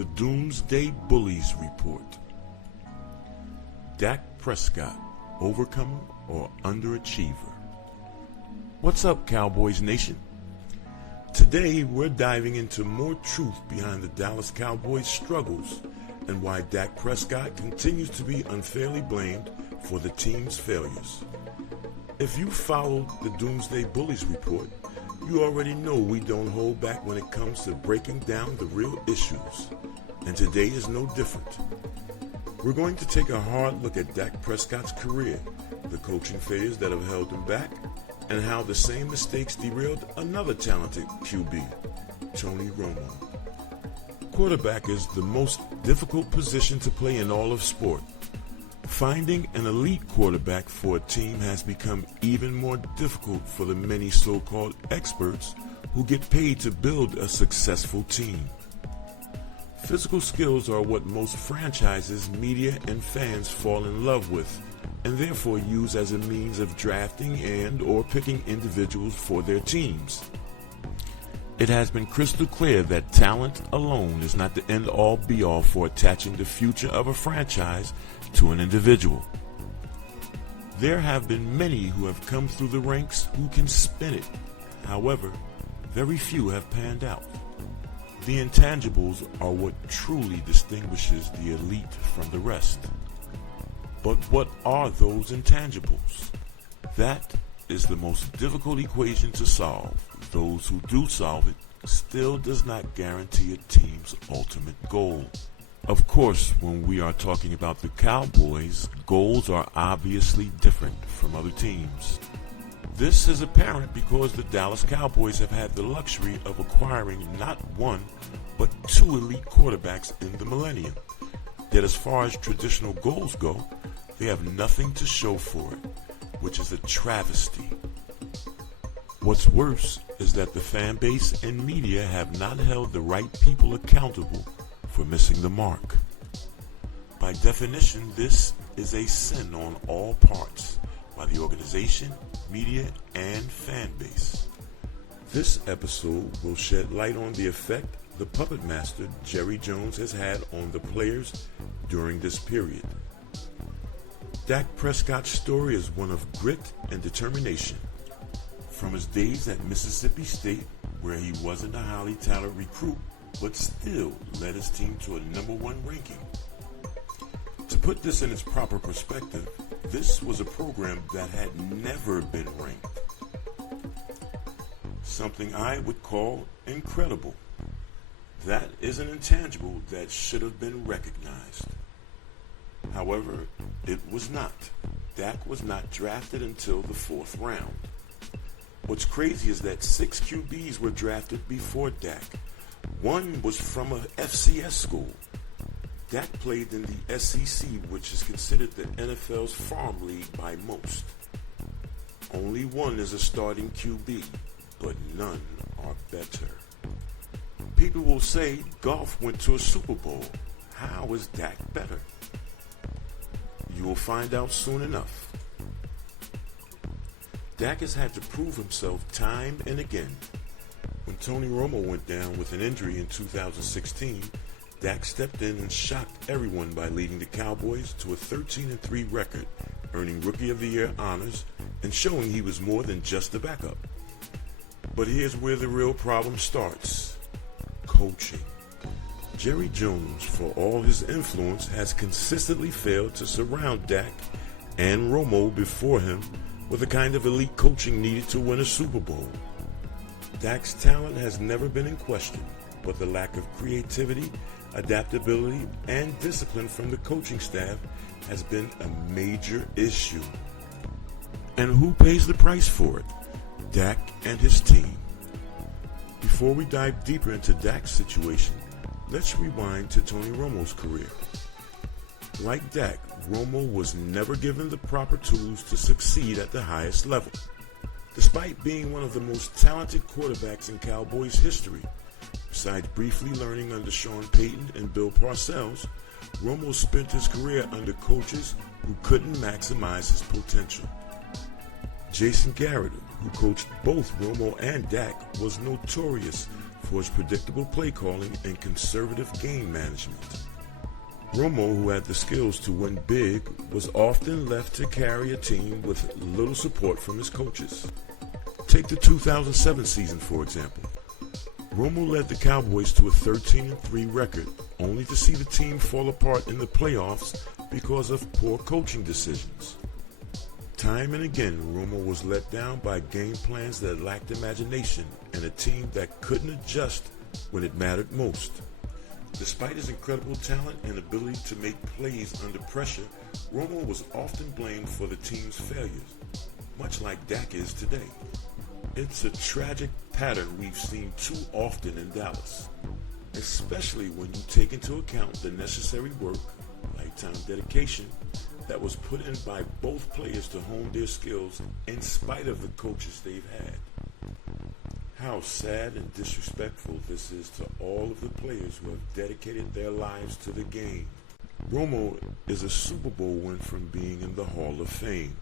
the Doomsday Bullies Report. Dak Prescott, overcomer or underachiever? What's up, Cowboys Nation? Today, we're diving into more truth behind the Dallas Cowboys' struggles and why Dak Prescott continues to be unfairly blamed for the team's failures. If you followed the Doomsday Bullies Report, you already know we don't hold back when it comes to breaking down the real issues, and today is no different. We're going to take a hard look at Dak Prescott's career, the coaching failures that have held him back, and how the same mistakes derailed another talented QB, Tony Romo. Quarterback is the most difficult position to play in all of sport. Finding an elite quarterback for a team has become even more difficult for the many so-called experts who get paid to build a successful team. Physical skills are what most franchises, media, and fans fall in love with, and therefore use as a means of drafting and or picking individuals for their teams. It has been crystal clear that talent alone is not the end-all be-all for attaching the future of a franchise to an individual. There have been many who have come through the ranks who can spin it. However, very few have panned out. The intangibles are what truly distinguishes the elite from the rest. But what are those intangibles? That is the most difficult equation to solve. Those who do solve it still does not guarantee a team's ultimate goal. Of course, when we are talking about the Cowboys, goals are obviously different from other teams. This is apparent because the Dallas Cowboys have had the luxury of acquiring not one, but two elite quarterbacks in the millennium. Yet as far as traditional goals go, they have nothing to show for it, which is a travesty. What's worse is that the fan base and media have not held the right people accountable for missing the mark. By definition, this is a sin on all parts by the organization, media, and fan base. This episode will shed light on the effect the puppet master Jerry Jones has had on the players during this period. Dak Prescott's story is one of grit and determination. From his days at Mississippi State, where he wasn't a highly talented recruit, but still led his team to a #1 ranking. To put this in its proper perspective, this was a program that had never been ranked. Something I would call incredible. That is an intangible that should have been recognized. However, it was not. Dak was not drafted until the 4th round. What's crazy is that 6 QBs were drafted before Dak. One was from a FCS school. Dak played in the SEC, which is considered the NFL's farm league by most. Only one is a starting QB, but none are better. People will say Goff went to a Super Bowl. How is Dak better? You will find out soon enough. Dak has had to prove himself time and again. When Tony Romo went down with an injury in 2016, Dak stepped in and shocked everyone by leading the Cowboys to a 13-3 record, earning Rookie of the Year honors and showing he was more than just a backup. But here's where the real problem starts: coaching. Jerry Jones, for all his influence, has consistently failed to surround Dak and Romo before him with the kind of elite coaching needed to win a Super Bowl. Dak's talent has never been in question, but the lack of creativity, adaptability, and discipline from the coaching staff has been a major issue. And who pays the price for it? Dak and his team. Before we dive deeper into Dak's situation, let's rewind to Tony Romo's career. Like Dak, Romo was never given the proper tools to succeed at the highest level. Despite being one of the most talented quarterbacks in Cowboys history, besides briefly learning under Sean Payton and Bill Parcells, Romo spent his career under coaches who couldn't maximize his potential. Jason Garrett, who coached both Romo and Dak, was notorious for his predictable play calling and conservative game management. Romo, who had the skills to win big, was often left to carry a team with little support from his coaches. Take the 2007 season, for example. Romo led the Cowboys to a 13-3 record, only to see the team fall apart in the playoffs because of poor coaching decisions. Time and again, Romo was let down by game plans that lacked imagination and a team that couldn't adjust when it mattered most. Despite his incredible talent and ability to make plays under pressure, Romo was often blamed for the team's failures, much like Dak is today. It's a tragic pattern we've seen too often in Dallas, especially when you take into account the necessary work, lifetime dedication, that was put in by both players to hone their skills in spite of the coaches they've had. How sad and disrespectful this is to all of the players who have dedicated their lives to the game. Romo is a Super Bowl win from being in the Hall of Fame.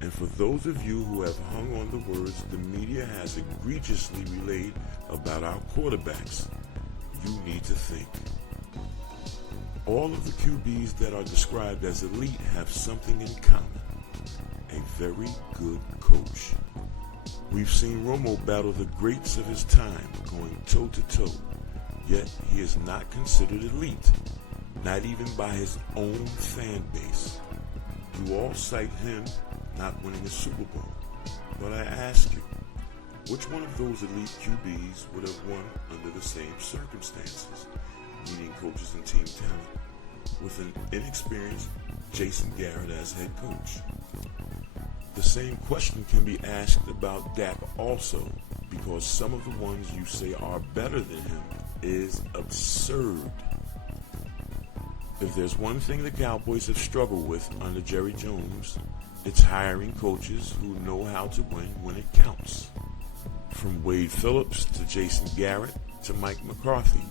And for those of you who have hung on the words the media has egregiously relayed about our quarterbacks, you need to think. All of the QBs that are described as elite have something in common: a very good coach. We've seen Romo battle the greats of his time, going toe-to-toe, yet he is not considered elite, not even by his own fan base. You all cite him not winning a Super Bowl, but I ask you, which one of those elite QBs would have won under the same circumstances, meaning coaches and team talent, with an inexperienced Jason Garrett as head coach? The same question can be asked about Dak also, because some of the ones you say are better than him is absurd. If there's one thing the Cowboys have struggled with under Jerry Jones, it's hiring coaches who know how to win when it counts. From Wade Phillips to Jason Garrett to Mike McCarthy,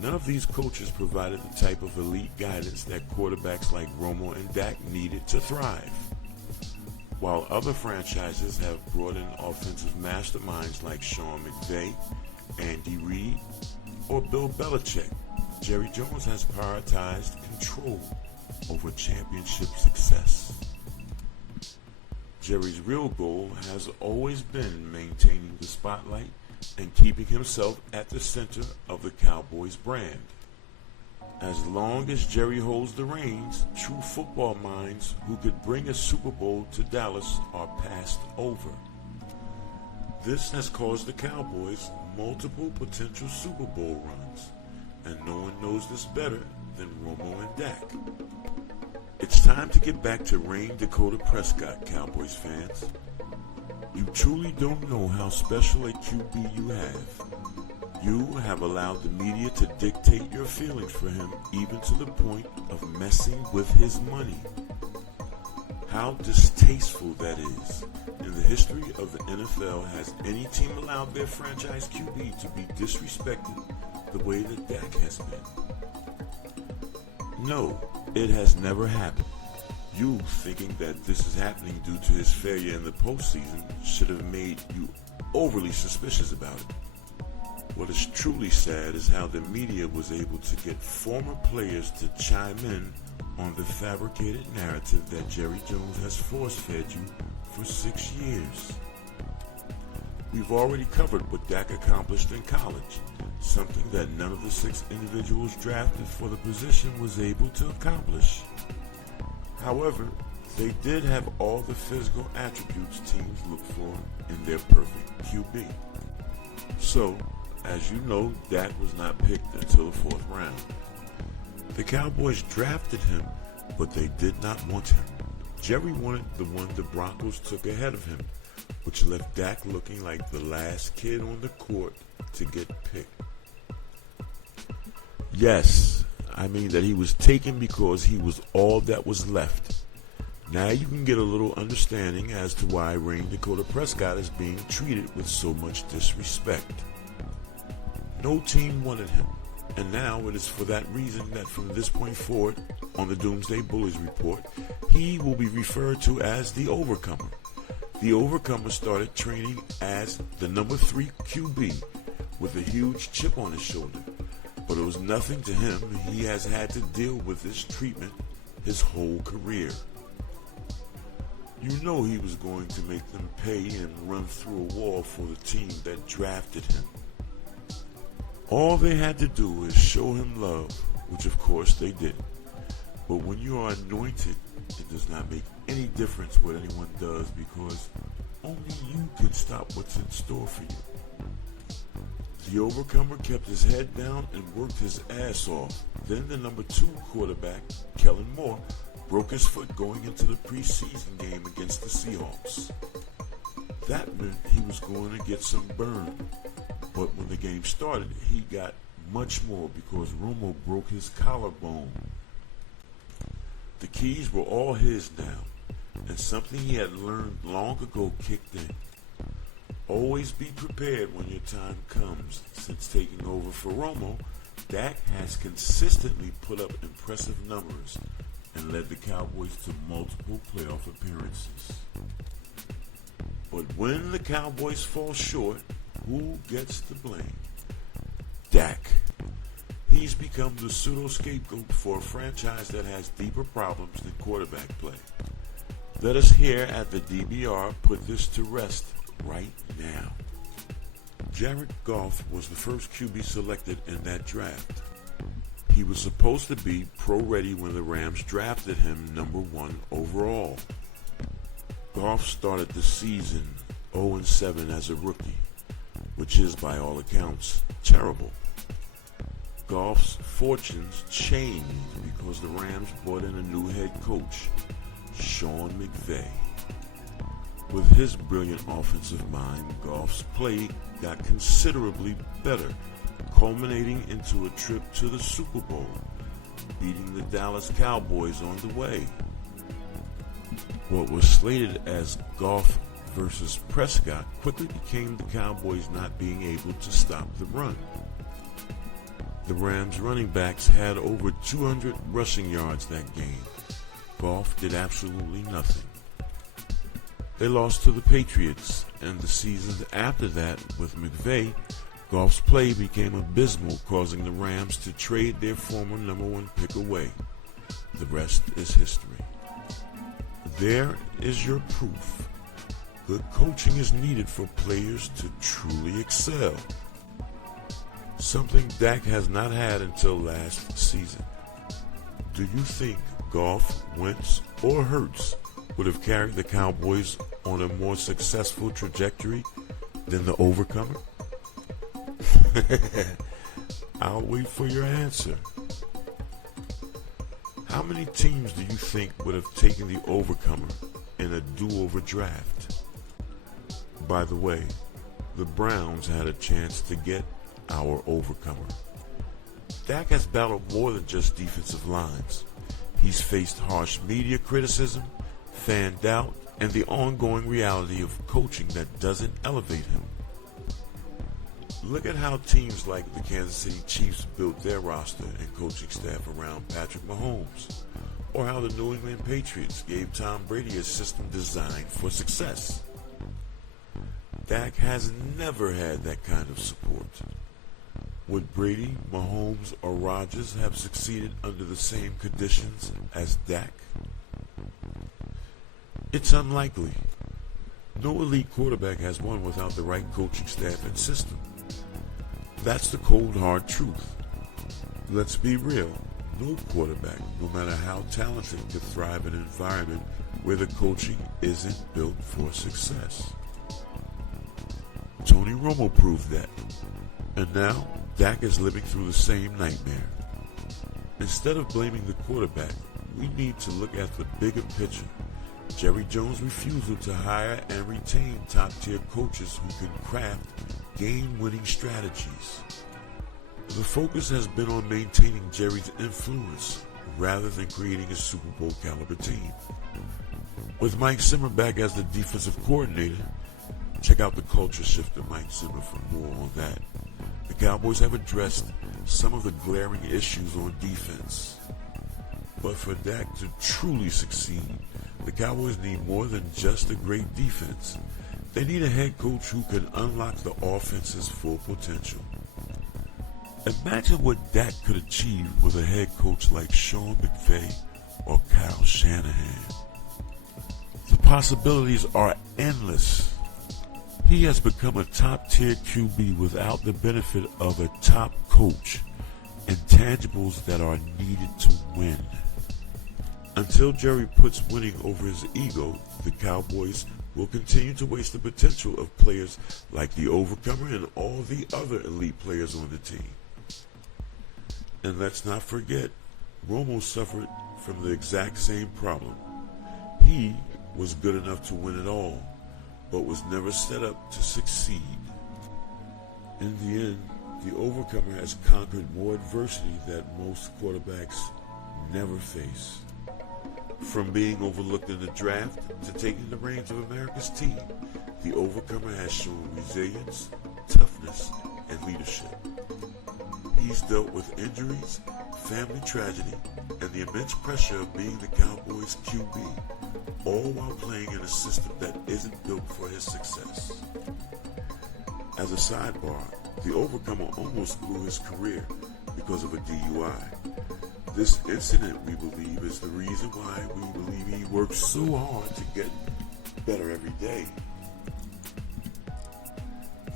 none of these coaches provided the type of elite guidance that quarterbacks like Romo and Dak needed to thrive. While other franchises have brought in offensive masterminds like Sean McVay, Andy Reid, or Bill Belichick, Jerry Jones has prioritized control over championship success. Jerry's real goal has always been maintaining the spotlight and keeping himself at the center of the Cowboys brand. As long as Jerry holds the reins, true football minds who could bring a Super Bowl to Dallas are passed over. This has caused the Cowboys multiple potential Super Bowl runs, and no one knows this better than Romo and Dak. It's time to get back to Rain Dakota Prescott, Cowboys fans. You truly don't know how special a QB you have. You have allowed the media to dictate your feelings for him, even to the point of messing with his money. How distasteful that is. In the history of the NFL, has any team allowed their franchise QB to be disrespected the way that Dak has been? No, it has never happened. You thinking that this is happening due to his failure in the postseason should have made you overly suspicious about it. What is truly sad is how the media was able to get former players to chime in on the fabricated narrative that Jerry Jones has force-fed you for 6 years. We've already covered what Dak accomplished in college, something that none of the 6 individuals drafted for the position was able to accomplish. However, they did have all the physical attributes teams look for in their perfect QB. So, as you know, Dak was not picked until the 4th round. The Cowboys drafted him, but they did not want him. Jerry wanted the one the Broncos took ahead of him, which left Dak looking like the last kid on the court to get picked. Yes, I mean that he was taken because he was all that was left. Now you can get a little understanding as to why Rain Dakota Prescott is being treated with so much disrespect. No team wanted him, and now it is for that reason that from this point forward, on the Doomsday Bullies Report, he will be referred to as the Overcomer. The Overcomer started training as the number 3 QB, with a huge chip on his shoulder, but it was nothing to him. He has had to deal with this treatment his whole career. You know he was going to make them pay and run through a wall for the team that drafted him. All they had to do is show him love, which of course they didn't. But when you are anointed, it does not make any difference what anyone does, because only you can stop what's in store for you. The overcomer kept his head down and worked his ass off. Then the number 2 quarterback, Kellen Moore, broke his foot going into the preseason game against the Seahawks. That meant he was going to get some burn. But when the game started, he got much more because Romo broke his collarbone. The keys were all his now, and something he had learned long ago kicked in. Always be prepared when your time comes. Since taking over for Romo, Dak has consistently put up impressive numbers and led the Cowboys to multiple playoff appearances. But when the Cowboys fall short, who gets the blame? Dak. He's become the pseudo-scapegoat for a franchise that has deeper problems than quarterback play. Let us here at the DBR put this to rest right now. Jared Goff was the first QB selected in that draft. He was supposed to be pro-ready when the Rams drafted him number 1 overall. Goff started the season 0-7 as a rookie, which is, by all accounts, terrible. Goff's fortunes changed because the Rams brought in a new head coach, Sean McVay. With his brilliant offensive mind, Goff's play got considerably better, culminating into a trip to the Super Bowl, beating the Dallas Cowboys on the way. What was slated as Goff versus Prescott quickly became the Cowboys not being able to stop the run. The Rams running backs had over 200 rushing yards that game. Goff did absolutely nothing. They lost to the Patriots, and the seasons after that with McVay, Goff's play became abysmal, causing the Rams to trade their former number 1 pick away. The rest is history. There is your proof. Good coaching is needed for players to truly excel. Something Dak has not had until last season. Do you think Goff, Wentz, or Hurts would have carried the Cowboys on a more successful trajectory than the overcomer? I'll wait for your answer. How many teams do you think would have taken the overcomer in a do-over draft? By the way, the Browns had a chance to get our overcomer. Dak has battled more than just defensive lines. He's faced harsh media criticism, fan doubt, and the ongoing reality of coaching that doesn't elevate him. Look at how teams like the Kansas City Chiefs built their roster and coaching staff around Patrick Mahomes, or how the New England Patriots gave Tom Brady a system designed for success. Dak has never had that kind of support. Would Brady, Mahomes, or Rodgers have succeeded under the same conditions as Dak? It's unlikely. No elite quarterback has won without the right coaching staff and system. That's the cold, hard truth. Let's be real. No quarterback, no matter how talented, could thrive in an environment where the coaching isn't built for success. Tony Romo proved that. And now, Dak is living through the same nightmare. Instead of blaming the quarterback, we need to look at the bigger picture. Jerry Jones' refusal to hire and retain top-tier coaches who can craft game-winning strategies. The focus has been on maintaining Jerry's influence rather than creating a Super Bowl caliber team. With Mike Zimmer back as the defensive coordinator, check out the culture shift of Mike Zimmer for more on that. The Cowboys have addressed some of the glaring issues on defense. But for Dak to truly succeed, the Cowboys need more than just a great defense. They need a head coach who can unlock the offense's full potential. Imagine what Dak could achieve with a head coach like Sean McVay or Kyle Shanahan. The possibilities are endless. He has become a top-tier QB without the benefit of a top coach, intangibles that are needed to win. Until Jerry puts winning over his ego, the Cowboys will continue to waste the potential of players like the Overcomer and all the other elite players on the team. And let's not forget, Romo suffered from the exact same problem. He was good enough to win it all, but was never set up to succeed. In the end, the Overcomer has conquered more adversity that most quarterbacks never face. From being overlooked in the draft to taking the reins of America's team, the Overcomer has shown resilience, toughness, and leadership. He's dealt with injuries, family tragedy, and the immense pressure of being the Cowboys' QB, all while playing in a system that isn't built for his success. As a sidebar, the Overcomer almost blew his career because of a DUI. This incident, we believe, is the reason why we believe he works so hard to get better every day.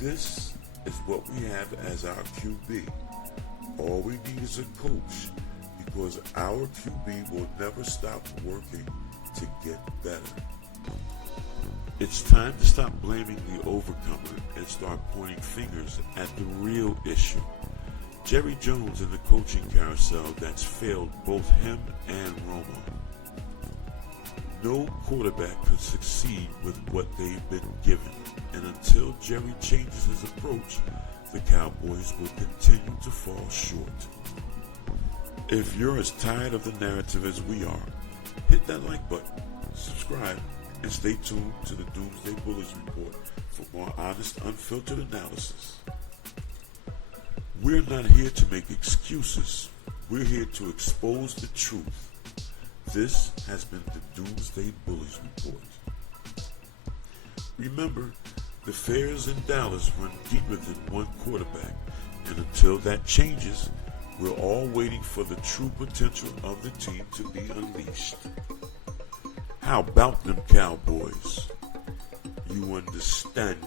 This is what we have as our QB. All we need is a coach, because our QB will never stop working to get better. It's time to stop blaming the Overcomer and start pointing fingers at the real issue. Jerry Jones and the coaching carousel that's failed both him and Romo. No quarterback could succeed with what they've been given, and until Jerry changes his approach, the Cowboys will continue to fall short. If you're as tired of the narrative as we are, hit that like button, subscribe, and stay tuned to the Doomsday Bullies Report for more honest, unfiltered analysis. We're not here to make excuses. We're here to expose the truth. This has been the Doomsday Bullies Report. Remember, the Fairs in Dallas run deeper than one quarterback, and until that changes, we're all waiting for the true potential of the team to be unleashed. How about them Cowboys? You understand?